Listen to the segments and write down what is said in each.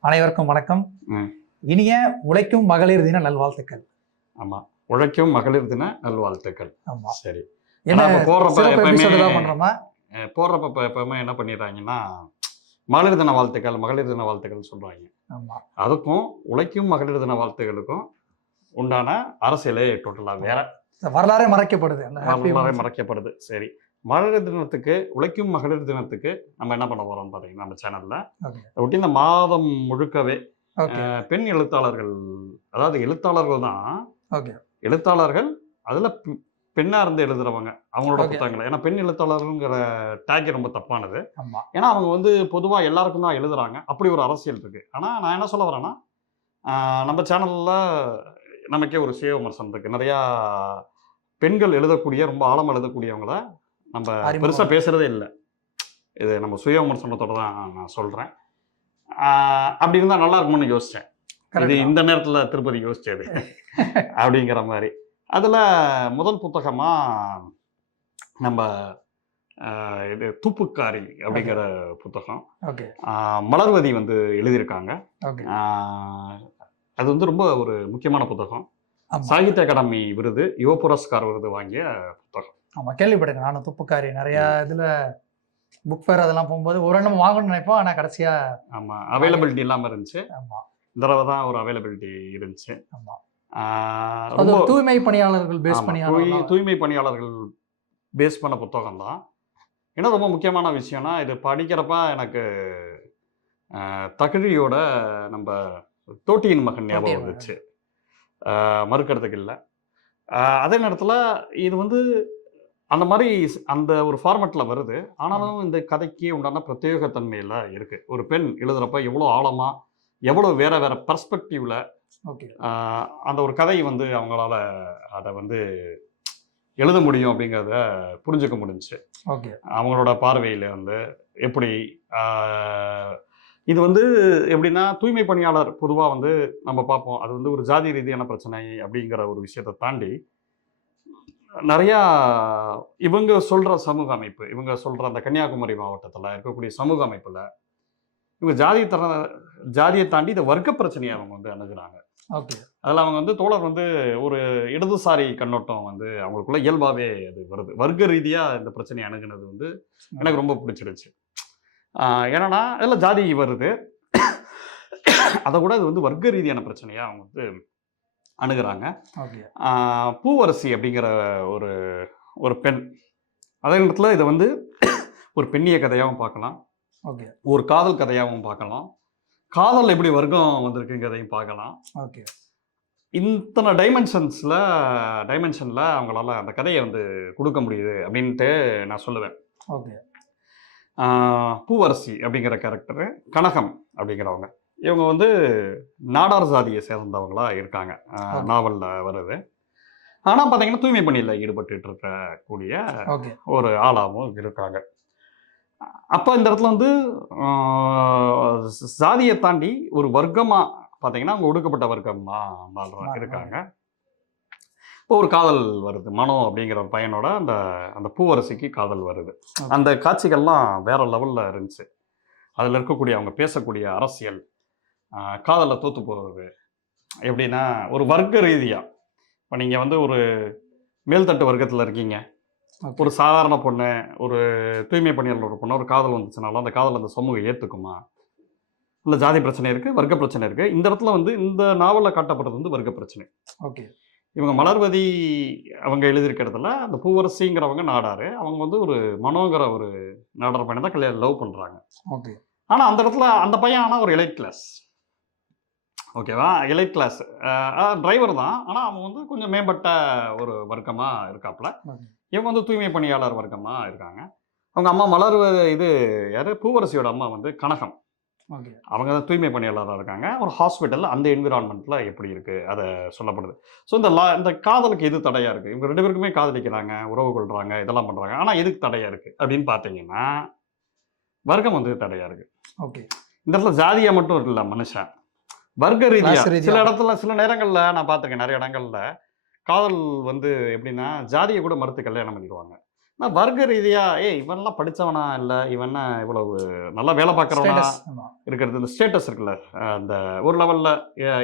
அனைவருக்கும் வணக்கம். இனிய உழைக்கும் மகளிர் தின நல்வாழ்த்துக்கள். ஆமா. உழைக்கும் மகளிர் தின நல்வாழ்த்துக்கள். ஆமா. சரி. இப்ப போடுறப்ப எப்பவுமே- பண்றோமா? போடுறப்ப இப்ப எப்பவுமே என்ன பண்ணிடுறாங்கன்னா மகளிர் தின வாழ்த்துக்கள் மகளிர் தின வாழ்த்துக்கள் சொல்றாங்க. அதுக்கும் உழைக்கும் மகளிர் தின வாழ்த்துக்களுக்கும் உண்டான அரசியலே டோட்டலா வேற வரலாறே மறைக்கப்படுது வரலாறு. மறைக்கப்படுது சரி மகளிர் தினத்துக்கு உழைக்கும் மகளிர் தினத்துக்கு நம்ம என்ன பண்ண போறோம் பாத்தீங்கன்னா நம்ம சேனல்ல. ஒட்டி இந்த மாதம் முழுக்கவே பெண் எழுத்தாளர்கள் அதாவது எழுத்தாளர்கள் தான். எழுத்தாளர்கள் அதுல பெண்ணா இருந்து எழுதுறவங்க அவங்களோட. புத்தகங்களை ஏன்னா பெண் எழுத்தாளர்கள்ங்கிற டேக் ரொம்ப தப்பானது ஏன்னா அவங்க வந்து பொதுவா எல்லாருக்கும் தான் எழுதுறாங்க அப்படி ஒரு அரசியல் இருக்கு ஆனா நான் என்ன சொல்ல வரேன்னா நம்ம சேனல்ல நமக்கே ஒரு சுய விமர்சனம் இருக்கு நிறையா பெண்கள் எழுதக்கூடிய ரொம்ப ஆழம் எழுதக்கூடியவங்கள நம்ம அறிமுகம். பெருசா பேசுறதே இல்லை. இது நம்ம சுய விமர்சனத்தோட தான் நான் சொல்றேன். ஆஹ் அப்படி இருந்தா நல்லா இருக்கும்னு யோசிச்சேன். இது. இந்த நேரத்துல திருப்பதி யோசிச்சது அப்படிங்கிற மாதிரி. அதுல முதல் புத்தகமா நம்ம இது தூப்புக்காரி அப்படிங்கிற புத்தகம். மலர்வதி வந்து எழுதியிருக்காங்க. அது வந்து ரொம்ப ஒரு முக்கியமான புத்தகம். சாகித்ய அகாடமி விருது யுவ புரஸ்கார் விருது வாங்கிய புத்தகம். ஆமா கேள்விப்பட்டிருக்கேன். நானும் துப்புக்காரி நிறைய இதுல புக் ஃபேர் அதெல்லாம் போகும்போது ஒரு எண்ணம் வாங்கணும்னு நினைப்போம். ஆனா கடைசியா ஆமா அவைலபிலிட்டி இல்லாம இருந்துச்சு. ஆமா. இந்த தடவை தான் ஒரு அவைலபிலிட்டி இருந்துச்சு. ஆமா. ஆஹ், அது ரொம்ப ஒரு தூய்மை பணியாளர்கள் பேஸ் தூய்- தூய்மை பணியாளர்கள் பேஸ் பண்ண புத்தகம் தான். என்ன ரொம்ப முக்கியமான விஷயம்னா இது படிக்கிறப்ப எனக்கு தகுதியோட நம்ம தோட்டியின் மகன் ஞாபகம் வந்துச்சு. மறுக்கிறதுக்கு இல்லை அதே நேரத்தில் இது வந்து அந்த மாதிரி அந்த ஒரு ஃபார்மேட்டில் வருது. ஆனாலும் இந்த கதைக்கு உண்டான பிரத்யேகத்தன்மையில் இருக்குது ஒரு பெண் எழுதுறப்ப எவ்வளோ ஆழமாக எவ்வளோ வேற வேற பர்ஸ்பெக்டிவ்ல அந்த ஒரு கதை வந்து அவங்களால அதை வந்து எழுத முடியும் அப்படிங்கிறத புரிஞ்சுக்க முடிஞ்சுச்சு. ஓகே. அவங்களோட பார்வையில வந்து எப்படி இது வந்து எப்படின்னா தூய்மை பணியாளர் பொதுவாக வந்து நம்ம பார்ப்போம். அது வந்து ஒரு ஜாதி ரீதியான பிரச்சனை அப்படிங்கிற ஒரு விஷயத்தை தாண்டி நிறையா இவங்க சொல்ற சமூக அமைப்பு இவங்க சொல்ற அந்த கன்னியாகுமரி மாவட்டத்தில் இருக்கக்கூடிய சமூக அமைப்புல இவங்க ஜாதி தர ஜாதியை தாண்டி இந்த வர்க்க பிரச்சனையை அவங்க வந்து அணுகுறாங்க. ஓகே. அதில் அவங்க வந்து தோழர் வந்து ஒரு இடதுசாரி கண்ணோட்டம் வந்து அவங்களுக்குள்ள இயல்பாகவே அது வருது. வர்க்க ரீதியாக இந்த பிரச்சனையை அணுகுனது வந்து எனக்கு ரொம்ப பிடிச்சிருச்சு. ஏன்னா அதில் ஜாதி வருது. அதை கூட அது வந்து வர்க்க ரீதியான பிரச்சனையாக அவங்க வந்து அணுகுறாங்க. பூவரசி அப்படிங்கிற ஒரு ஒரு பெண். அதே நேரத்தில் இதை வந்து ஒரு பெண்ணிய கதையாகவும் பார்க்கலாம். ஓகே. ஒரு காதல் கதையாகவும் பார்க்கலாம். காதல் எப்படி வர்க்கம் வந்திருக்குங்கிறதையும் பார்க்கலாம். ஓகே. இத்தனை டைமென்ஷன்ஸில் டைமென்ஷனில் அவங்களால அந்த கதையை வந்து கொடுக்க முடியுது அப்படின்ட்டு நான் சொல்லுவேன். ஓகே. பூவரசி அப்படிங்கிற கேரக்டரு கனகம் அப்படிங்கிறவங்க. இவங்க வந்து நாடார் சாதியை சேர்ந்தவங்களா இருக்காங்க. நாவலில் வருது. ஆனால் பார்த்தீங்கன்னா தூய்மை பணியில் ஈடுபட்டுட்டு இருக்கக்கூடிய ஒரு ஆளாகவும் இருக்காங்க. அப்போ இந்த இடத்துல வந்து சாதியை தாண்டி ஒரு வர்க்கமா பார்த்தீங்கன்னா அவங்க ஒடுக்கப்பட்ட வர்க்கமா வாழ்ற ஆ, ஆ. இருக்காங்க. இப்போ ஒரு காதல் வருது. மனோ அப்படிங்கிற ஒரு பையனோட அந்த அந்த பூவரசிக்கு காதல் வருது. அந்த காட்சிகள்லாம் வேற லெவல்ல இருந்துச்சு. அதில் இருக்கக்கூடிய அவங்க பேசக்கூடிய அரசியல் காதல்ல தோத்து போகிறது எப்படின்னா ஒரு வர்க்க ரீதியா. இப்போ நீங்கள் வந்து ஒரு மேல்தட்டு வர்க்கத்தில் இருக்கீங்க. ஒரு சாதாரண பொண்ணு ஒரு தூய்மை பணியாளர் ஒரு பொண்ணு ஒரு காதல் வந்துச்சுனாலும் அந்த காதல் அந்த சமூகம் ஏற்றுக்குமா இல்லை ஜாதி பிரச்சனை இருக்குது வர்க்க பிரச்சனை இருக்குது இந்த இடத்துல வந்து இந்த நாவலில் காட்டப்படுறது வந்து வர்க்க பிரச்சனை. ஓகே. இவங்க மலர்வதி அவங்க எழுதியிருக்க இடத்துல அந்த பூவரசிங்கிறவங்க நாடாரு. அவங்க வந்து ஒரு மனோங்கிற ஒரு நாடார் பையனை தான் கல்யாணம் லவ் பண்ணுறாங்க ஓகே. ஆனால் அந்த இடத்துல அந்த பையன் ஆனால் ஒரு எலைட் கிளாஸ். ஓகேவா? Elite class. டிரைவர் தான். ஆனால் அவன் வந்து கொஞ்சம் மேம்பட்ட ஒரு வர்க்கமாக இருக்காப்புல. இவங்க வந்து தூய்மை பணியாளர் வர்க்கமாக இருக்காங்க. அவங்க அம்மா மலர் இது யார்? பூவரசியோட அம்மா வந்து கனகம். அவங்க தான் தூய்மை பணியாளராக இருக்காங்க. ஒரு ஹாஸ்பிட்டலில் அந்த என்விரான்மெண்ட்டில் எப்படி இருக்குது அதை சொல்லப்படுது. ஸோ இந்த லா இந்த காதலுக்கு எது தடையாக இருக்குது இவங்க ரெண்டு பேருக்குமே காதலிக்கிறாங்க உறவு கொள்கிறாங்க இதெல்லாம் பண்ணுறாங்க ஆனால் எதுக்கு தடையாக இருக்குது அப்படின்னு பார்த்தீங்கன்னா வர்க்கம் வந்து தடையாக இருக்குது ஓகே. இந்த இடத்துல ஜாதியாக மட்டும் இருக்குல்ல மனுஷன். வர்க்க ரீதியா. Class ரீதியா. சில இடத்துல சில நேரங்களில் நான் பார்த்துருக்கேன் நிறைய இடங்கள்ல காதல் வந்து எப்படின்னா ஜாதியை கூட மறுத்து கல்யாணம் பண்ணிடுவாங்க. ஆனால் வர்க்க ரீதியா ஏய் இவன்லாம் படிச்சவனா இல்லை இவன் இவ்வளவு நல்லா வேலை பார்க்குறவனா. இருக்கிறது இந்த ஸ்டேட்டஸ் இருக்குல்ல அந்த ஒரு லெவலில்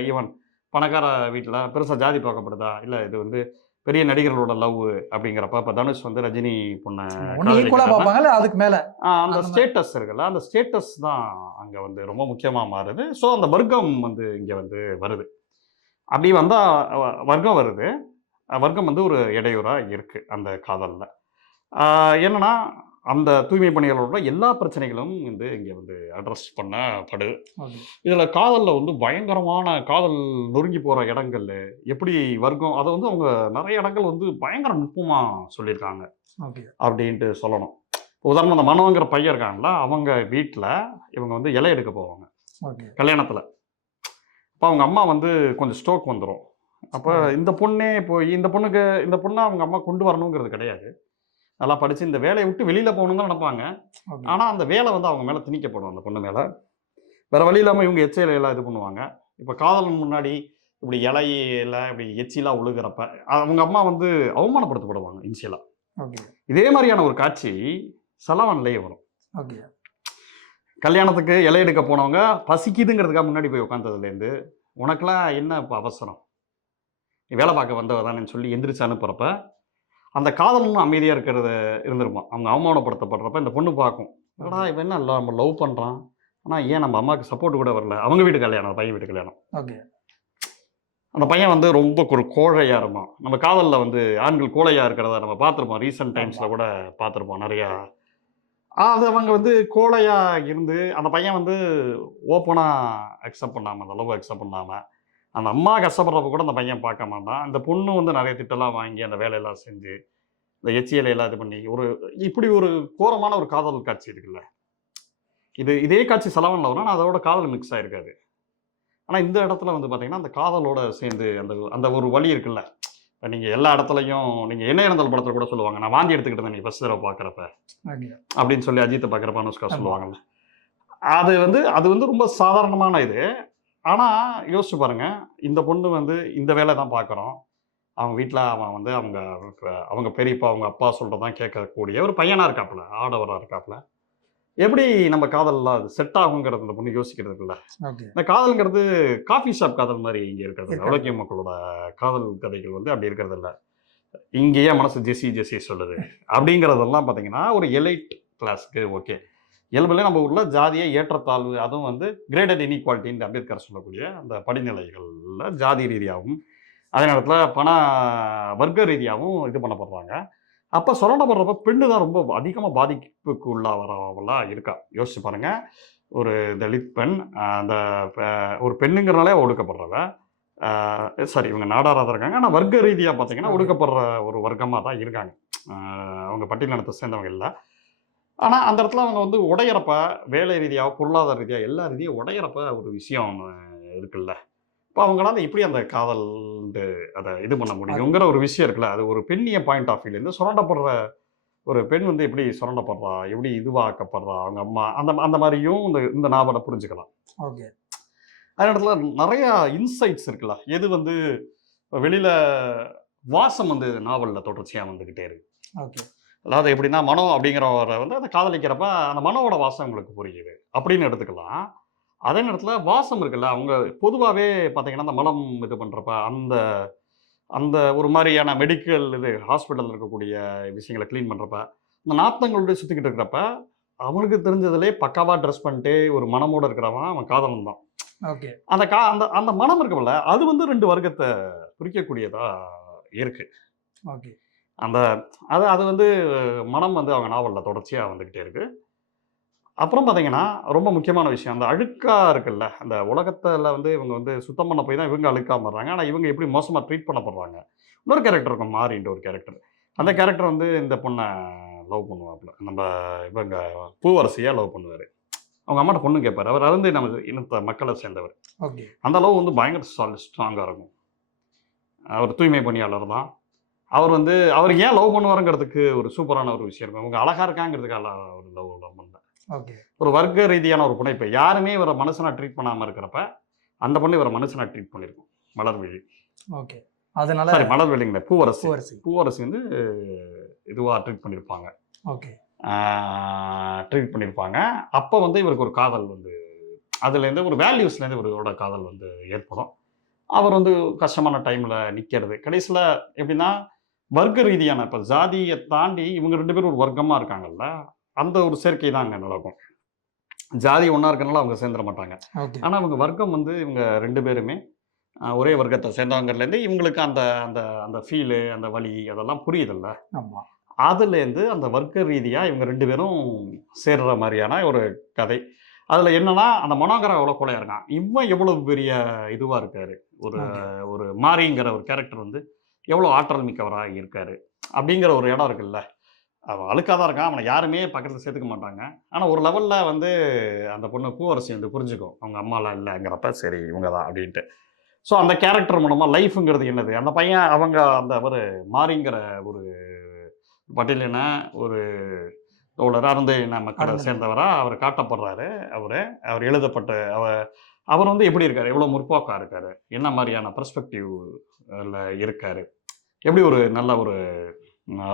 ஈவன் பணக்கார வீட்டில் பெருசாக ஜாதி பார்க்கப்படுதா? இல்லை இது வந்து பெரிய நடிகர்களோட லவ் அப்படிங்கிறப்ப இப்போ தனுஷ் வந்து ரஜினி பொண்ணை ஒண்ணு ஈக்குவலா காதலிக்கிறாருன்னா, பார்ப்பாங்க இல்ல அதுக்கு மேல. அந்த. ஸ்டேட்டஸ் இருக்குல்ல அந்த ஸ்டேட்டஸ் தான் அங்கே வந்து ரொம்ப முக்கியமாக மாறுது. ஸோ அந்த வர்க்கம் வந்து இங்கே வந்து வருது. அப்படி வந்தால் வர்க்கம் வருது. வர்க்கம் வந்து ஒரு இடையூறாக இருக்குது அந்த காதலில். என்னன்னா அந்த தூய்மை பணிகளோட எல்லா பிரச்சனைகளும் வந்து இங்கே வந்து அட்ரஸ் பண்ணப்படுது. இதில் காதலில் வந்து பயங்கரமான காதல் நொறுங்கி போகிற இடங்கள் எப்படி வர்க்கம் அதை வந்து அவங்க நிறைய இடங்கள் வந்து பயங்கர நுட்பமாக சொல்லியிருக்காங்க. அப்படின்ட்டு சொல்லணும். இப்போ உதாரணம் அந்த மனோங்கிற பையன் இருக்காங்களா அவங்க வீட்டில் இவங்க வந்து இலை எடுக்க போவாங்க. கல்யாணத்தில். அப்போ அவங்க அம்மா வந்து கொஞ்சம் ஸ்ட்ரோக் வந்துடும் அப்போ இந்த பொண்ணே போய் இந்த பொண்ணுக்கு இந்த பொண்ணை அவங்க அம்மா கொண்டு வரணுங்கிறது கிடையாது. நல்லா படித்து இந்த வேலையை விட்டு வெளியில் தான் நினைப்பாங்க. ஆனால் அந்த வேலை வந்து அவங்க மேலே திணிக்கப்படும் அந்த பொண்ணு மேலே வேறு வழி இல்லாமல் இவங்க எச்ச இலையெல்லாம் இது பண்ணுவாங்க இப்போ காதலன் முன்னாடி இப்படி இலையில இப்படி எச்சிலாம் உழுகிறப்ப அவங்க அம்மா வந்து அவமானப்படுத்தப்படுவாங்க இனிஷியலாக. இதே மாதிரியான ஒரு காட்சி சலவன்லேயே வரும். கல்யாணத்துக்கு இலை எடுக்க போனவங்க பசிக்குதுங்கிறதுக்காக முன்னாடி போய் உட்காந்ததுலேருந்து உனக்கெல்லாம் என்ன இப்போ அவசரம் நீ வேலை பார்க்க வந்தவ தானேன்னு சொல்லி எந்திரிச்சு அனுப்புறப்ப அந்த காதலும் அமைதியாக இருக்கிறது இருந்திருப்பான் அவங்க அவமானப்படுத்தப்படுறப்ப இந்த பொண்ணு பார்க்கும். என்னடா இவன் என்ன இல்லை நம்ம லவ் பண்ணுறான் ஆனால் ஏன் நம்ம அம்மாவுக்கு சப்போர்ட் கூட வரல? அவங்க வீட்டு கல்யாணம் பையன் வீட்டு கல்யாணம். Okay. அந்த பையன் வந்து ரொம்ப ஒரு கோழையாக இருப்பான். நம்ம காதலில் வந்து ஆண்கள் கோழையாக இருக்கிறத நம்ம பார்த்துருப்போம். ரீசெண்ட் டைம்ஸில் கூட பார்த்துருப்போம் நிறையா. அது அவங்க வந்து கோழையாக இருந்து அந்த பையன் வந்து ஓப்பனாக அக்செப்ட் பண்ணாமல் அந்த லவ் அக்செப்ட் பண்ணாமல் அந்த அம்மா கஷ்டப்படுறப்ப கூட அந்த பையன் பார்க்க மாட்டான். அந்த பொண்ணு வந்து நிறைய திட்டெல்லாம் வாங்கி அந்த வேலையெல்லாம் செஞ்சு இந்த எச்சியலையெல்லாம் இது பண்ணி ஒரு இப்படி ஒரு கோரமான ஒரு காதல் காட்சி இருக்குல்ல. இது இதே காட்சி செலவனில் வரும் ஆனால் அதோட காதல் மிக்ஸ் ஆயிருக்காது. ஆனால் இந்த இடத்துல வந்து பார்த்தீங்கன்னா அந்த காதலோட சேர்ந்து அந்த அந்த ஒரு வழி இருக்குல்ல. இப்போ நீங்கள் எல்லா இடத்துலையும் நீங்கள் என்ன இறந்தல் படத்தில் கூட சொல்லுவாங்க நான் வாந்தி எடுத்துக்கிட்டு இருந்தேன் நீ ஃபஸ்ட் தடவை பார்க்குறப்ப. அப்படின்னு சொல்லி அஜித்தை பார்க்குறப்ப அனுஷ்கா. சொல்லுவாங்கல்ல. அது வந்து அது வந்து ரொம்ப சாதாரணமான இது. ஆனால் யோசிச்சு பாருங்க. இந்த பொண்ணு வந்து இந்த வேலை தான் பார்க்குறோம். அவங்க வீட்டில் அவன் வந்து அவங்க அவங்க பெரியப்பா அவங்க அப்பா சொல்கிறதான் கேட்கக்கூடிய ஒரு பையனாக இருக்காப்புல ஆடவராக இருக்காப்புல. எப்படி நம்ம காதல்லாம் செட் ஆகுங்கிறது இந்த பொண்ணு யோசிக்கிறது Okay. இந்த காதல்ங்கிறது காஃபி ஷாப் காதல் மாதிரி இங்கே இருக்கிறது. அவ்வளோக்கிய மக்களோட காதல் கதைகள் வந்து அப்படி இருக்கிறது இல்ல. இங்கேயே மனசு ஜெசி ஜெசி சொல்லுது. அப்படிங்கிறதெல்லாம் பார்த்தீங்கன்னா ஒரு எலைட் கிளாஸ்க்கு ஓகே இயல்புல நம்ம ஊரில் ஜாதியை ஏற்றத்தாழ்வு அதுவும் வந்து கிரேடட் இன்இக்வாலிட்டின்னு அம்பேத்கர் சொல்லக்கூடிய அந்த படிநிலைகளில் ஜாதி ரீதியாகவும் அதே நேரத்தில் பண வர்க்க ரீதியாகவும் இது பண்ணப்படுறாங்க. அப்போ சொல்லப்படுறப்ப பெண்ணு தான் ரொம்ப அதிகமாக பாதிப்புக்கு உள்ளாகிறவங்களா இருக்கா? யோசிச்சு பாருங்க. ஒரு தலித் பெண் அந்த ஒரு பெண்ணுங்கிறனாலே ஒடுக்கப்படுறவ சாரி இவங்க நாடாராக தான் இருக்காங்க. ஆனால் வர்க்க ரீதியாக பார்த்தீங்கன்னா ஒடுக்கப்படுற ஒரு வர்க்கமாக தான் இருக்காங்க. அவங்க பட்டியலினத்தை சேர்ந்தவங்க இல்லை. ஆனால் அந்த இடத்துல அவங்க வந்து உடையிறப்ப வேலை ரீதியாக பொருளாதார ரீதியாக எல்லா ரீதியாக உடையிறப்ப ஒரு விஷயம் இருக்குல்ல. இப்போ அவங்களால எப்படி அந்த காதல் அதை இது பண்ண முடியுங்கிற ஒரு விஷயம் இருக்குல்ல. அது ஒரு பெண்ணிய பாயிண்ட் ஆஃப் வியூலேருந்து சுரண்டப்படுற ஒரு பெண் வந்து எப்படி சுரண்டப்படுறா எப்படி இதுவாக்கப்படுறா அவங்க அம்மா அந்த அந்த மாதிரியும் இந்த இந்த நாவலை புரிஞ்சுக்கலாம். Okay. அதே இடத்துல நிறைய இன்சைட்ஸ் இருக்குல்ல. எது வந்து வெளியில வாசம் வந்து நாவலில் தொடர்ச்சியாக வந்துக்கிட்டே இருக்கு. Okay. அதாவது எப்படின்னா மனோ அப்படிங்கிறவரை வந்து அதை காதலிக்கிறப்ப அந்த மனோவோட வாசம் உங்களுக்கு புரியுது அப்படின்னு எடுத்துக்கலாம் அதே நேரத்தில் வாசம் இருக்குல்ல அவங்க பொதுவாகவே பார்த்தீங்கன்னா அந்த மலம் இது பண்ணுறப்ப அந்த அந்த ஒரு மாதிரியான மெடிக்கல் இது ஹாஸ்பிட்டலில் இருக்கக்கூடிய விஷயங்களை க்ளீன் பண்ணுறப்ப இந்த நாத்தங்களோட சுற்றிக்கிட்டு இருக்கிறப்ப அவனுக்கு தெரிஞ்சதுலே பக்காவாக ட்ரெஸ் பண்ணிட்டு ஒரு மனமோட இருக்கிறவன் அவன் காதலன் தான் Okay. அந்த கா அந்த அந்த மனம் இருக்குல்ல அது வந்து ரெண்டு வர்க்கத்தை குறிக்கக்கூடியதா இருக்கு Okay. அந்த அது அது வந்து மனம் வந்து அவங்க நாவலில் தொடர்ச்சியாக வந்துக்கிட்டே இருக்கு. அப்புறம் பார்த்தீங்கன்னா ரொம்ப முக்கியமான விஷயம் அந்த அழுக்கா இருக்குல்ல அந்த உலகத்தில் வந்து இவங்க வந்து சுத்தம் பண்ண போய் தான் இவங்க அழுக்கா மாறுறாங்க ஆனால் இவங்க எப்படி மோசமாக ட்ரீட் பண்ணப்படுறாங்க? இன்னொரு கேரக்டர் இருக்கும் மாறின்ற ஒரு கேரக்டர் அந்த கேரக்டர் வந்து இந்த பொண்ணை லவ் பண்ணுவாப்புல. நம்ம இவங்க பூவரசியாக லவ் பண்ணுவார். அவங்க அம்மாட்ட பொண்ணு கேட்பார் அவர் அருந்து நம்ம இனத்த மக்களை சேர்ந்தவர். Okay. அந்த அளவு வந்து பயங்கர ஸ்ட்ராங்காக இருக்கும். அவர் தூய்மை பணியாளர் தான். அவர் வந்து அவர் ஏன் லவ் பண்ணுவாருங்கிறதுக்கு ஒரு சூப்பரான ஒரு விஷயம் இருக்கும் அவங்க அழகா இருக்காங்கிறதுக்காக ஒரு லவ் லவ் பண்ணல Okay. ஒரு வர்க்க ரீதியான ஒரு புனைப்பு. யாருமே இவரை மனுஷனா ட்ரீட் பண்ணாமல் இருக்கிறப்ப அந்த பொண்ணு இவரை மனுஷனா ட்ரீட் பண்ணியிருக்கும் மலர் விழி. Okay. அதனால சாரி மலர்வெளிங்கள பூவரசி. பூவரசி. பூவரசி வந்து இதுவாக ட்ரீட் பண்ணியிருப்பாங்க ஓகே. ட்ரீட் பண்ணியிருப்பாங்க அப்போ வந்து இவருக்கு ஒரு காதல் வந்து அதுலேருந்து ஒரு வேல்யூஸ்லேருந்து இவரோட காதல் வந்து ஏற்படும். அவர் வந்து கஷ்டமான டைமில் நிற்கிறது கடைசியில் எப்படின்னா வர்க்க ரீதியான இப்போ ஜாதியை தாண்டி இவங்க ரெண்டு பேரும் ஒரு வர்க்கமாக இருக்காங்கல்ல அந்த ஒரு சேர்க்கை தான் அங்கே நடக்கும். ஜாதி ஒன்றா இருக்கனால அவங்க சேர்ந்துட மாட்டாங்க. ஆனால் அவங்க வர்க்கம் வந்து இவங்க ரெண்டு பேருமே ஒரே வர்க்கத்தை சேர்ந்தவங்கலேருந்து இவங்களுக்கு அந்த அந்த அந்த ஃபீலு அந்த வலி அதெல்லாம் புரியுதுல்ல. ஆமா. அதுலேருந்து அந்த வர்க்க ரீதியாக இவங்க ரெண்டு பேரும் சேர்ற மாதிரியான ஒரு கதை. அதில் என்னன்னா அந்த மனோகரா எவ்வளோ கொலையா இருக்கான்? இவன் எவ்வளவு பெரிய இதுவாக இருக்காரு? ஒரு. ஒரு மாரிங்கிற ஒரு கேரக்டர் வந்து எவ்வளோ ஆற்றல் மிக்கவராக இருக்காரு அப்படிங்கிற ஒரு இடம் இருக்குல்ல. அவன் அழுக்காக தான் இருக்கான் அவனை யாருமே பக்கத்தில் சேர்த்துக்க மாட்டாங்க. ஆனால் ஒரு லெவலில் வந்து அந்த பொண்ணு பூவரசி வந்து புரிஞ்சுக்கும். அவங்க அம்மாலாம் இல்லைங்கிறப்ப சரி இவங்க தான் அப்படின்ட்டு. ஸோ அந்த கேரக்டர் மூலமாக லைஃப்ங்கிறது என்னது? அந்த பையன் அவங்க அந்த ஒரு மாரிங்கிற ஒரு பட்டியலின ஒரு தோழர் அருந்து இன மக்களை அருந்தின. சேர்ந்தவரா அவர் காட்டப்படுறாரு. அவர் அவர் எழுதப்பட்ட அவர் அவர் வந்து எப்படி இருக்காரு? எவ்வளோ முற்போக்கா இருக்காரு? என்ன மாதிரியான பெர்ஸ்பெக்டிவ்ல இருக்காரு? எப்படி ஒரு நல்ல ஒரு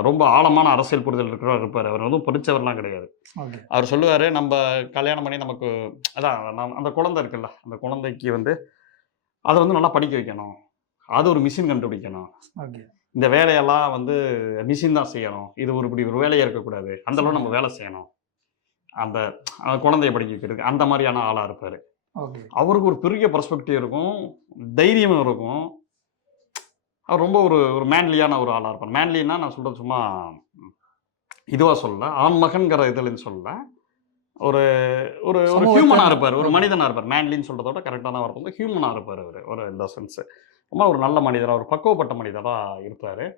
ரொம்ப ஆழமான அரசியல் புரிதல் இருக்கிறவர் இருப்பார்? அவர் வந்து படிச்சவர்லாம் கிடையாது. அவர் சொல்லுவார் நம்ம கல்யாணம் பண்ணி நமக்கு அதான் அந்த குழந்தை இருக்குல்ல அந்த குழந்தைக்கு வந்து அதை வந்து நல்லா படிக்க வைக்கணும். அது ஒரு மிஷின் கண்டுபிடிக்கணும். இந்த வேலையெல்லாம் வந்து மிஷின் தான் செய்யணும். இது ஒரு இப்படி ஒரு வேலையாக இருக்கக்கூடாது. அந்த அளவு நம்ம வேலை செய்யணும். அந்த அந்த குழந்தைய படிக்க வைக்கிறதுக்கு அந்த மாதிரியான ஆளாக இருப்பார். அவருக்கு ஒரு பெரிய பர்ஸ்பெக்டிவ் இருக்கும். தைரியமும் இருக்கும். அவர் ரொம்ப ஒரு ஒரு மேன்லியான ஒரு ஆளாக இருப்பார். மேன்லின்னா நான் சொல்கிறது சும்மா இதுவாக சொல்லல. ஆண் மகன்கிற இதுலன்னு சொல்லல. ஒரு ஒரு ஒரு ஹியூமனாக இருப்பார். ஒரு மனிதனாக இருப்பார். மேன்லின்னு சொல்கிறதோட கரெக்டான வார்த்தை வந்து ஹியூமனாக இருப்பார் அவர். ஒரு இந்த சென்ஸு ரொம்ப ஒரு நல்ல மனிதராக ஒரு பக்குவப்பட்ட மனிதராக இருப்பார்.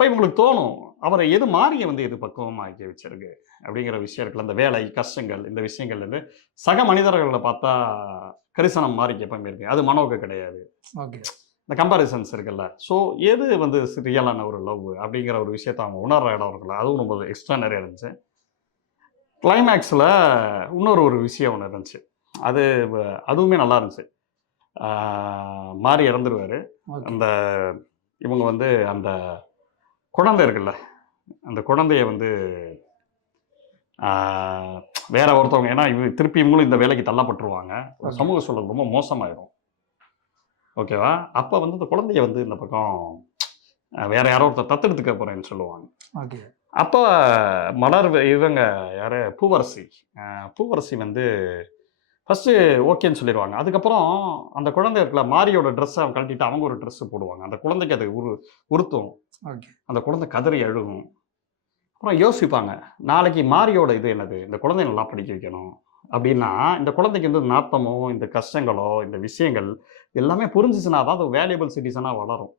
இப்போ இவங்களுக்கு தோணும் அவரை எது மாறிய வந்து எது பக்குவமாக்கி வச்சிருக்கு அப்படிங்கிற விஷயம் இருக்குல்ல. இந்த வேலை கஷ்டங்கள் இந்த விஷயங்கள் வந்து சக மனிதர்களை பார்த்தா கரிசனம் மாறிக்கு எப்பவுமே இருக்கு. அது மனோக்கு கிடையாது. ஓகே. இந்த கம்பாரிசன்ஸ் இருக்குல்ல. ஸோ எது வந்து ரியலான ஒரு லவ் அப்படிங்கிற ஒரு விஷயத்தை அவங்க உணர்ற இடம் இருக்குல்ல. அதுவும் ரொம்ப எக்ஸ்ட்ரா நிறைய இருந்துச்சு. கிளைமேக்ஸில் இன்னொரு ஒரு விஷயம் ஒன்று இருந்துச்சு. அது அதுவுமே நல்லா இருந்துச்சு. மாறி இறந்துருவார். அந்த இவங்க வந்து அந்த குழந்தை இருக்குல்ல. அந்த குழந்தைய வந்து வேற ஒருத்தவங்க ஏன்னா இவங்க திருப்பி இவங்களும் இந்த வேலைக்கு தள்ளப்பட்டுருவாங்க. சமூக சூழல் ரொம்ப மோசமாயிடும் ஓகேவா? அப்போ வந்து இந்த குழந்தைய வந்து இந்த பக்கம் வேற யாரோ ஒருத்தர் தத்தெடுத்துக்க போறேன்னு சொல்லுவாங்க. ஓகே. அப்போ மலர் இவங்க யார்? பூவரசி. பூவரசி வந்து ஃபஸ்ட்டு ஓகேன்னு சொல்லிடுவாங்க. அதுக்கப்புறம் அந்த குழந்தை இருக்குல்ல மாரியோட ட்ரெஸ்ஸை அவன் கழட்டிட்டு அவங்க ஒரு ட்ரெஸ் போடுவாங்க. அந்த குழந்தைக்கு அது உரு உறுத்தும். அந்த குழந்தை கதறி அழுகும். அப்புறம் யோசிப்பாங்க நாளைக்கு மாரியோட இது என்னது? இந்த குழந்தைய நல்லா படிக்க வைக்கணும். அப்படின்னா இந்த குழந்தைக்கு வந்து நாட்டமோ இந்த கஷ்டங்களோ இந்த விஷயங்கள் எல்லாமே புரிஞ்சிச்சுனா தான் அது வேல்யூபிள் சிட்டிசனாக வளரும்.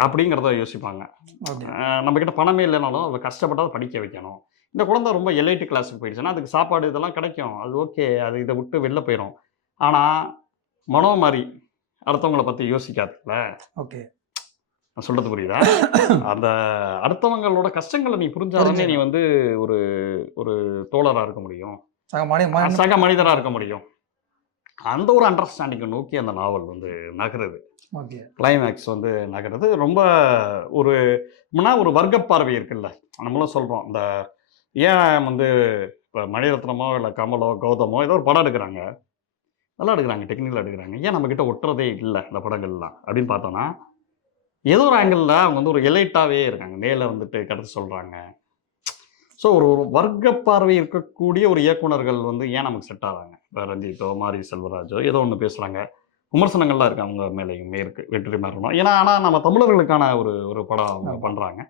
அப்படிங்கிறத யோசிப்பாங்க. ஓகே அஹ் நம்ம கிட்ட பணமே இல்லைனாலும் அதை கஷ்டப்பட்டு அதை படிக்க வைக்கணும். இந்த குழந்தை ரொம்ப எலைட்டு கிளாஸுக்கு போயிடுச்சுன்னா அதுக்கு சாப்பாடு இதெல்லாம் கிடைக்கும். அது ஓகே அது இதை விட்டு வெளில போயிடும் ஆனால் மனோ மாதிரி அடுத்தவங்கள பற்றி யோசிக்காதுல்ல ஓகே. நான் சொல்றது புரியுதா? அந்த அடுத்தவங்களோட கஷ்டங்களை நீ புரிஞ்சாலே நீ. வந்து ஒரு ஒரு தோழரா இருக்க முடியும். சக மணி மணி- சக மனிதரா இருக்க முடியும். அந்த ஒரு அண்டர்ஸ்டாண்டிங்கை நோக்கி அந்த நாவல் வந்து நகருது. ஓகே. கிளைமேக்ஸ் வந்து நகருது. ரொம்ப ஒரு முன்னா ஒரு வர்க்க பார்வை இருக்குல்ல நம்மளும் சொல்றோம். இந்த ஏன் வந்து இப்போ மணிரத்னமோ இல்லை கமலோ கௌதமோ ஏதோ ஒரு படம் எடுக்கிறாங்க. நல்லா எடுக்கிறாங்க டெக்னிக்கலாக எடுக்கிறாங்க. ஏன் நம்மக்கிட்ட ஒட்டுறதே இல்லை இந்த படங்கள்லாம் அப்படின்னு பார்த்தோன்னா ஏதோ ஒரு ஆங்கிளில் அவங்க வந்து ஒரு எலைட்டாகவே இருக்காங்க. நேரில் வந்துட்டு கருத்து சொல்கிறாங்க ஸோ ஒரு ஒரு வர்க்க பார்வை இருக்கக்கூடிய ஒரு இயக்குனர்கள் வந்து ஏன் நமக்கு செட் ஆகிறாங்க இப்போ ரஞ்சித்தோ மாரி செல்வராஜோ ஏதோ ஒன்று பேசுகிறாங்க விமர்சனங்கள்லாம் இருக்கு அவங்க மேலேயுமே இருக்கு வெற்றி மாறணும் ஏன்னா ஆனால் நம்ம தமிழர்களுக்கான ஒரு ஒரு படம் அவங்க. பண்ணுறாங்க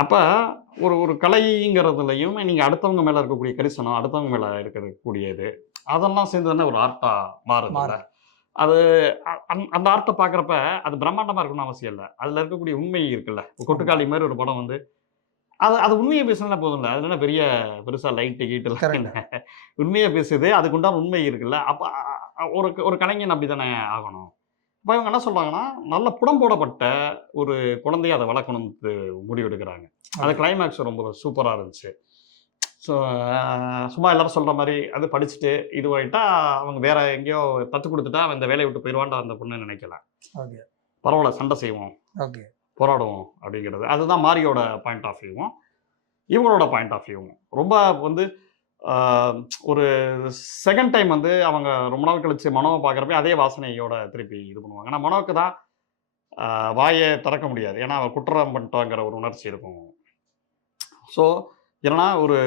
அப்போ ஒரு ஒரு கலைங்கிறதுலையும் நீங்கள் அடுத்தவங்க மேலே இருக்கக்கூடிய கரிசனம் அடுத்தவங்க மேலே இருக்கக்கூடியது அதெல்லாம் சேர்ந்து தானே ஒரு ஆர்ட்டாக மாறுது. மாறு. அது அந்த- ஆர்ட்டை பார்க்குறப்ப அது பிரம்மாண்டமாக இருக்கணும்னு அவசியம் இல்லை. அதில் இருக்கக்கூடிய உண்மை இருக்குல்ல. கொட்டுக்காளி மாதிரி ஒரு படம் வந்து அது அது உண்மையை பேசினா போதும்ல அது என்ன பெரிய பெருசாக லைட்டு Correct. என்ன உண்மையை பேசுது அதுக்குண்டான உண்மை இருக்குல்ல. அப்போ ஒரு ஒரு கலைஞன் அப்படி தானே ஆகணும்? இப்போ இவங்க என்ன சொல்றாங்கன்னா நல்ல புடம் போடப்பட்ட ஒரு குழந்தைய அதை வளர்க்கணும்னு முடிவெடுக்கிறாங்க. அது கிளைமேக்ஸ் ரொம்ப சூப்பராக இருந்துச்சு. ஸோ சும்மா எல்லாரும் சொல்கிற மாதிரி அது படிச்சுட்டு இதுவாயிட்டா அவங்க வேற எங்கேயோ தத்து கொடுத்துட்டா அவன் இந்த வேலையை விட்டு போயிடுவான்டா அந்த பொண்ணு நினைக்கல. ஓகே. பரவாயில்ல சண்டை செய்வோம். ஓகே. போராடுவோம் அப்படிங்கிறது. அதுதான் மாரியோட பாயிண்ட் ஆஃப் வியூவும் இவங்களோட பாயிண்ட் ஆஃப் வியூவும் ரொம்ப வந்து ஒரு செகண்ட் டைம் வந்து அவங்க ரொம்ப நாள் கழிச்சு மனோவை பார்க்குறப்ப அதே வாசனையோட திருப்பி இது பண்ணுவாங்க. ஆனால் மனோவுக்கு தான் வாயை திறக்க முடியாது. ஏன்னா அவர் குற்றம் பண்ணிட்டாங்கிற ஒரு உணர்ச்சி இருக்கும். ஸோ ஏன்னா ஒரு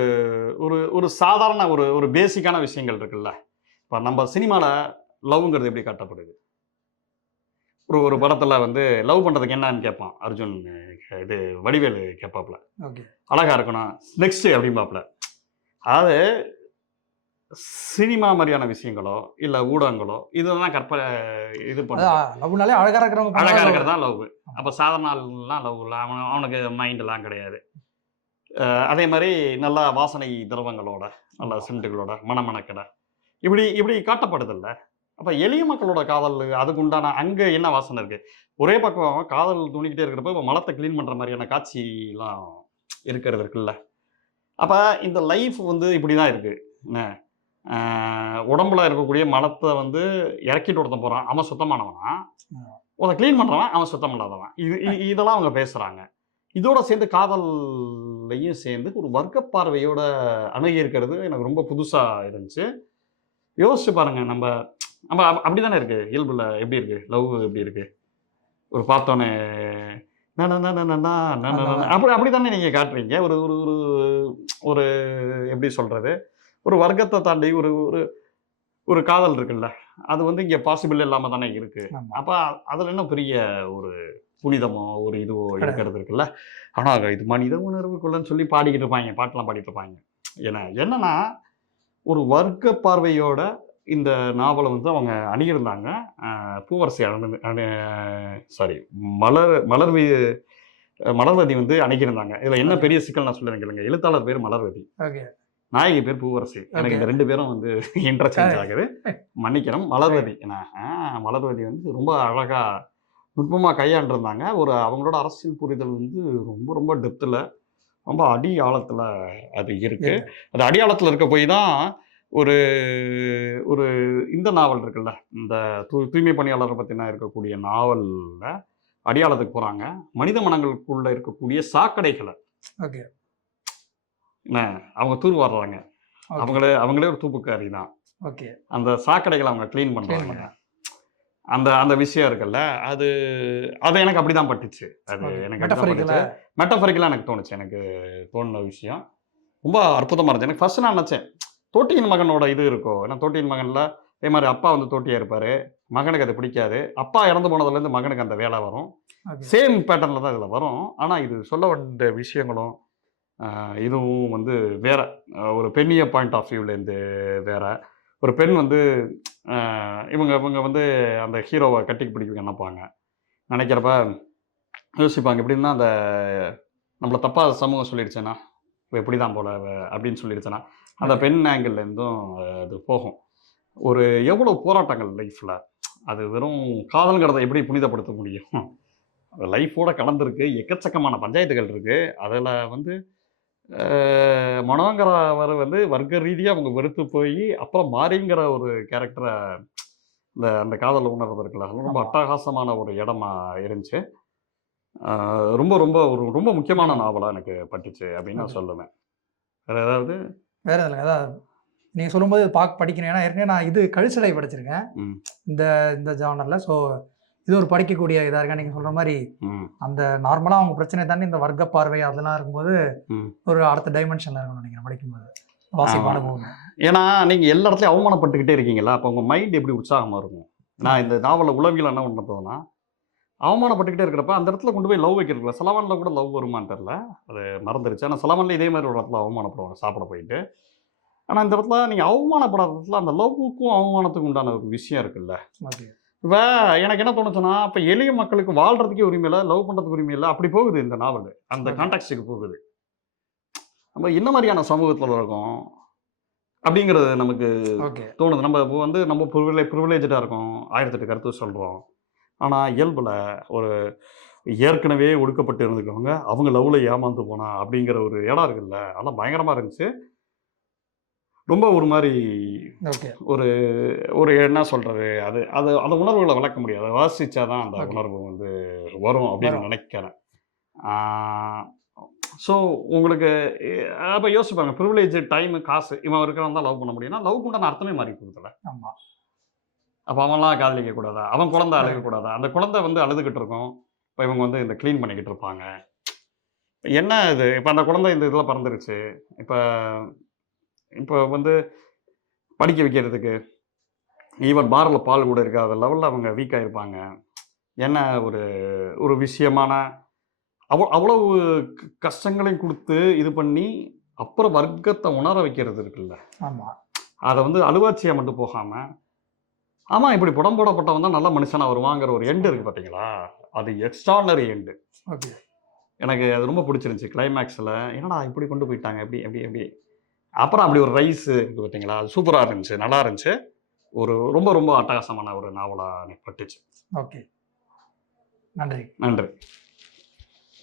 ஒரு ஒரு சாதாரண ஒரு ஒரு பேசிக்கான விஷயங்கள் இருக்குல்ல. இப்போ நம்ம சினிமாவில் லவ்ங்கிறது எப்படி காட்டப்படுது? ஒரு ஒரு படத்தில் வந்து லவ் பண்ணுறதுக்கு என்னன்னு கேட்பான். அர்ஜுன் இது வடிவேலு கேட்பாப்புல ஓகே. அழகா இருக்கணும். நெக்ஸ்ட் அப்படிம்பாப்புல அதாவது சினிமா மாதிரியான விஷயங்களோ இல்லை ஊடகங்களோ இதெல்லாம் கற்ப இது பண்ண அதான் லவ்னாலே அழகா இருக்கிறவங்க அழகா பண்ணா இருக்கிறது தான் லவ். அப்போ சாதாரண ஆள்லாம் லவ் இல்லை. அவன் அவனுக்கு மைண்டெல்லாம் கிடையாது. அதே மாதிரி நல்லா வாசனை திரவங்களோட நல்ல சென்ட்டுகளோட மணமணக்கட இப்படி இப்படி காட்டப்படுதில்ல. அப்போ எளிய மக்களோட காதல் அதுக்கு உண்டான அங்கே என்ன வாசனை இருக்கு? ஒரே பக்கம் காதல் துணிக்கிட்டே இருக்கிறப்ப இப்போ மலத்தை க்ளீன் பண்ணுற மாதிரியான காட்சிலாம் இருக்கிறது இருக்குல்ல. அப்போ இந்த லைஃப் வந்து இப்படி தான் இருக்கு. என்ன? உடம்புல இருக்கக்கூடிய மலத்தை வந்து இறக்கிட்டு ஒருத்தன் போகிறான் அவன் சுத்தமானவனா. அதை க்ளீன் பண்ணுறவன் அவன் சுத்தம் இல்லாதவன் இது இதெல்லாம் அவங்க பேசுகிறாங்க இதோட சேர்ந்து காதல்லையும் சேர்ந்து ஒரு வர்க்க பார்வையோட அணுகி இருக்கிறது எனக்கு ரொம்ப புதுசாக இருந்துச்சு. யோசிச்சு பாருங்க நம்ம நம்ம அப்- அப்படிதானே இருக்கு? இயல்புல எப்படி இருக்கு? லவ் எப்படி இருக்கு? ஒரு பார்த்தோன்னே அப்படி அப்படி தானே நீங்கள் காட்டுறீங்க. ஒரு ஒரு ஒரு ஒரு எப்படி சொல்கிறது ஒரு வர்க்கத்தை தாண்டி ஒரு ஒரு ஒரு காதல் இருக்குல்ல. அது வந்து இங்கே பாசிபிள் இல்லாமல் தானே இருக்குது அப்போ அதில் என்ன பெரிய ஒரு புனிதமோ ஒரு இதுவோ எடுக்கிறது இருக்குல்ல. ஆனால் இது மனித உணர்வுக்குள்ளன்னு சொல்லி பாடிக்கிட்டு இருப்பாங்க பாட்டெலாம் பாடிட்டு இருப்பாங்க. ஏன்னா என்னன்னா ஒரு வர்க்க பார்வையோட இந்த நாவலை வந்து அவங்க அணியிருந்தாங்க. பூவரசி அணு சாரி மலர் மலர்வி மலர்வதி வந்து அணுகியிருந்தாங்க இதுல என்ன பெரிய சிக்கல் நான் சொல்லுறேன் கேளுங்க. எழுத்தாளர் பேர் மலர்வதி. நாயகி பேர் பூவரசி. எனக்கு இந்த ரெண்டு பேரும் வந்து இன்டர்சேஞ்ச் ஆகுது. மன்னிக்கிறோம் மலர்வதி. மலர்வதி வந்து ரொம்ப அழகா நுட்பமா கையாண்டிருந்தாங்க. ஒரு அவங்களோட அரசியல் புரிதல் வந்து ரொம்ப ரொம்ப டெப்த்தில் ரொம்ப அடி ஆழத்துல அது இருக்கு. அது அடி ஆழத்துல இருக்க போய் தான் ஒரு ஒரு இந்த நாவல் இருக்குல்ல இந்த தூ தூய்மை பணியாளரை பற்றின இருக்கக்கூடிய நாவலில் அடியாளத்துக்கு போகிறாங்க மனித மனங்களுக்குள்ள இருக்கக்கூடிய சாக்கடைகளை. ஓகே. என்ன? அவங்க தூர் வர்றாங்க அவங்களே அவங்களே ஒரு தூப்புக்காரி தான். ஓகே. அந்த சாக்கடைகளை அவங்க க்ளீன் பண்ணுறாங்க. அந்த அந்த விஷயம் இருக்குல்ல அது அது எனக்கு அப்படிதான் பட்டுச்சு. அது எனக்கு மெட்டஃபரிக்கலா மெட்டஃபரிக்கலாக எனக்கு தோணுச்சு. எனக்கு தோணுன விஷயம். ரொம்ப அற்புதமாக இருந்துச்சு. எனக்கு ஃபர்ஸ்ட் நான் நினச்சேன் தோட்டியின் மகனோட இது இருக்கும் ஏன்னா தோட்டியின் மகனில் அதே மாதிரி அப்பா வந்து தோட்டியாக இருப்பார். மகனுக்கு அது பிடிக்காது. அப்பா இறந்து போனதுலேருந்து மகனுக்கு அந்த வேலை வரும். சேம் பேட்டர்னில் தான் இதில் வரும். ஆனால் இது சொல்ல வந்த விஷயங்களும் இதுவும் வந்து வேற. ஒரு பெண்ணிய பாயிண்ட் ஆஃப் வியூலேருந்து வேற. ஒரு பெண் வந்து இவங்க இவங்க வந்து அந்த ஹீரோவை கட்டி பிடிக்க நினைப்பாங்க. நினைக்கிறப்ப யோசிப்பாங்க எப்படின்னா அந்த நம்மளை தப்பாக சமூகம் சொல்லிடுச்சேன்னா இப்போ இப்படி தான் போல அப்படின்னு சொல்லிடுச்சேன்னா அந்த பெண் ஆங்கிள்லேருந்தும் அது போகும். ஒரு எவ்வளோ போராட்டங்கள் லைஃப்பில் அது வெறும் காதல்ங்கிறத எப்படி புனிதப்படுத்த முடியும்? லைஃபோட கலந்துருக்கு எக்கச்சக்கமான பஞ்சாயத்துகள் இருக்கு. அதில் வந்து அஹ், மனோங்கிறவர் வந்து வர்க்க ரீதியாக அவங்க வெறுத்து போய் அப்புறம் மாறிங்கிற ஒரு கேரக்டரை இந்த அந்த காதல் உணர்வு இருக்குல்ல ரொம்ப. அட்டகாசமான ஒரு இடமா இருந்துச்சு. ரொம்ப ரொம்ப ஒரு ரொம்ப முக்கியமான நாவலாக எனக்கு பட்டுச்சு அப்படின்னு நான். சொல்லுவேன். வேற ஏதாவது? வேற இதில் அதான் நீங்க சொல்லும்போது பார்க்க படிக்கணும். ஏன்னா ஏற்கனவே நான் இது கழிச்சடை படிச்சிருக்கேன். இந்த இந்த ஜானர்ல ஸோ இது ஒரு படிக்கக்கூடிய இதா இருக்கா? நீங்க சொல்ற மாதிரி அந்த நார்மலா அவங்க பிரச்சனை தாண்டி இந்த வர்க்க பார்வை அதெல்லாம் இருக்கும்போது. ஒரு அடுத்த டைமென்ஷன்ல இருக்கும்னு நினைக்கிறேன் படிக்கும்போது. வாசிப்பு ஆமா. அனுபவம் ஏன்னா நீங்கள் எல்லா இடத்துலையும் அவமானப்பட்டுக்கிட்டே இருக்கீங்களா அப்போ உங்கள் மைண்ட் எப்படி உற்சாகமாக இருக்கும்? நான் இந்த நாவலில் உளவியல் என்ன பண்ணதுன்னா அவமானப்பட்டுக்கிட்டே இருக்கிறப்ப அந்த இடத்துல கொண்டு போய் லவ் வைக்கிறதுல சலவானில் கூட லவ் வருமான்னு தெரில அது மறந்துருச்சு. ஆனால் சலவானில் இதே மாதிரி ஒரு இடத்துல அவமானப்படுவாங்க சாப்பிட போயிட்டு. ஆனால் இந்த இடத்துல நீங்கள் அவமானப்படாத இடத்துல அந்த லவ்வுக்கும் அவமானத்துக்கும் உண்டான ஒரு விஷயம் இருக்குல்ல? இப்போ எனக்கு என்ன தோணுச்சுன்னா இப்போ எளிய மக்களுக்கு வாழ்றதுக்கே உரிமை இல்லை லவ் பண்ணுறதுக்கு உரிமை இல்லை அப்படி போகுது இந்த நாவல். அந்த Okay. கான்டாக்டுக்கு போகுது. நம்ம என்ன மாதிரியான சமூகத்தில் இருக்கோம்? அப்படிங்கிறது நமக்கு ஓகே. தோணுது. நம்ம இப்போ வந்து நம்ம ப்ரிவிலே ப்ரிவிலேஜாக இருக்கோம். ஆயிரத்தெட்டு கருத்து சொல்கிறோம் ஆனால் இயல்பில் ஒரு ஏற்கனவே ஒடுக்கப்பட்டு இருந்துக்கிறவங்க அவங்க லவ்வில் ஏமாந்து போனா அப்படிங்கிற ஒரு இடம் இருக்குல்ல அதெல்லாம் பயங்கரமாக இருந்துச்சு. ரொம்ப ஒரு மாதிரி ஒரு ஒரு என்ன சொல்றது அது அது அந்த உணர்வுகளை விளக்க முடியாது. அதை வாசிச்சாதான் அந்த Okay. உணர்வு வந்து வரும் அப்படின்னு. நினைக்கிறேன். ஸோ உங்களுக்கு அப்போ யோசிச்சு பாருங்க ப்ரிவிலேஜ் டைம் காசு இவன் இருக்கிறவன் தான் லவ் பண்ண முடியும்னா லவ் உண்டான அர்த்தமே மாறி போகுதுல ஆமா. அப்போ அவன்லாம் காதலிக்க கூடாதா அவன் குழந்தை அழுக கூடாதா அந்த குழந்தை வந்து அழுதுகிட்டு இருக்கும். இப்போ இவங்க வந்து இந்த க்ளீன் பண்ணிக்கிட்டு இருப்பாங்க. என்ன இது? இப்போ அந்த குழந்தை இந்த இதில் பிறந்துருச்சு. இப்போ இப்போ வந்து படிக்க வைக்கிறதுக்கு ஈவன் பாரில் பால் கூட இருக்காத லெவலில் அவங்க வீக்காக இருப்பாங்க என்ன ஒரு ஒரு விஷயமான அவ்வளோ அவ்வளவு கஷ்டங்களையும் கொடுத்து இது பண்ணி அப்புறம் வர்க்கத்தை உணர வைக்கிறது இருக்குல்ல. ஆமா. அதை வந்து அழுவாச்சியாக மட்டும் போகாமல் ஆமாம் இப்படி புடம் போடப்பட்டவன் தான் நல்ல மனுஷனாக வருவாங்கிற ஒரு எண்டு இருக்குது பார்த்தீங்களா அது எக்ஸ்ட்ரானரி எண்டு ஓகே எனக்கு அது ரொம்ப பிடிச்சிருந்துச்சி கிளைமேக்ஸில் என்னடா இப்படி கொண்டு போயிட்டாங்க? எப்படி எப்படி எப்படி? அப்புறம் அப்படி ஒரு ரைஸ் இருக்குது பார்த்தீங்களா அது சூப்பராக இருந்துச்சு நல்லா இருந்துச்சு. ஒரு ரொம்ப ரொம்ப அட்டகாசமான ஒரு நாவலாக எனக்கு பட்டுச்சு. ஓகே. நன்றி. நன்றி.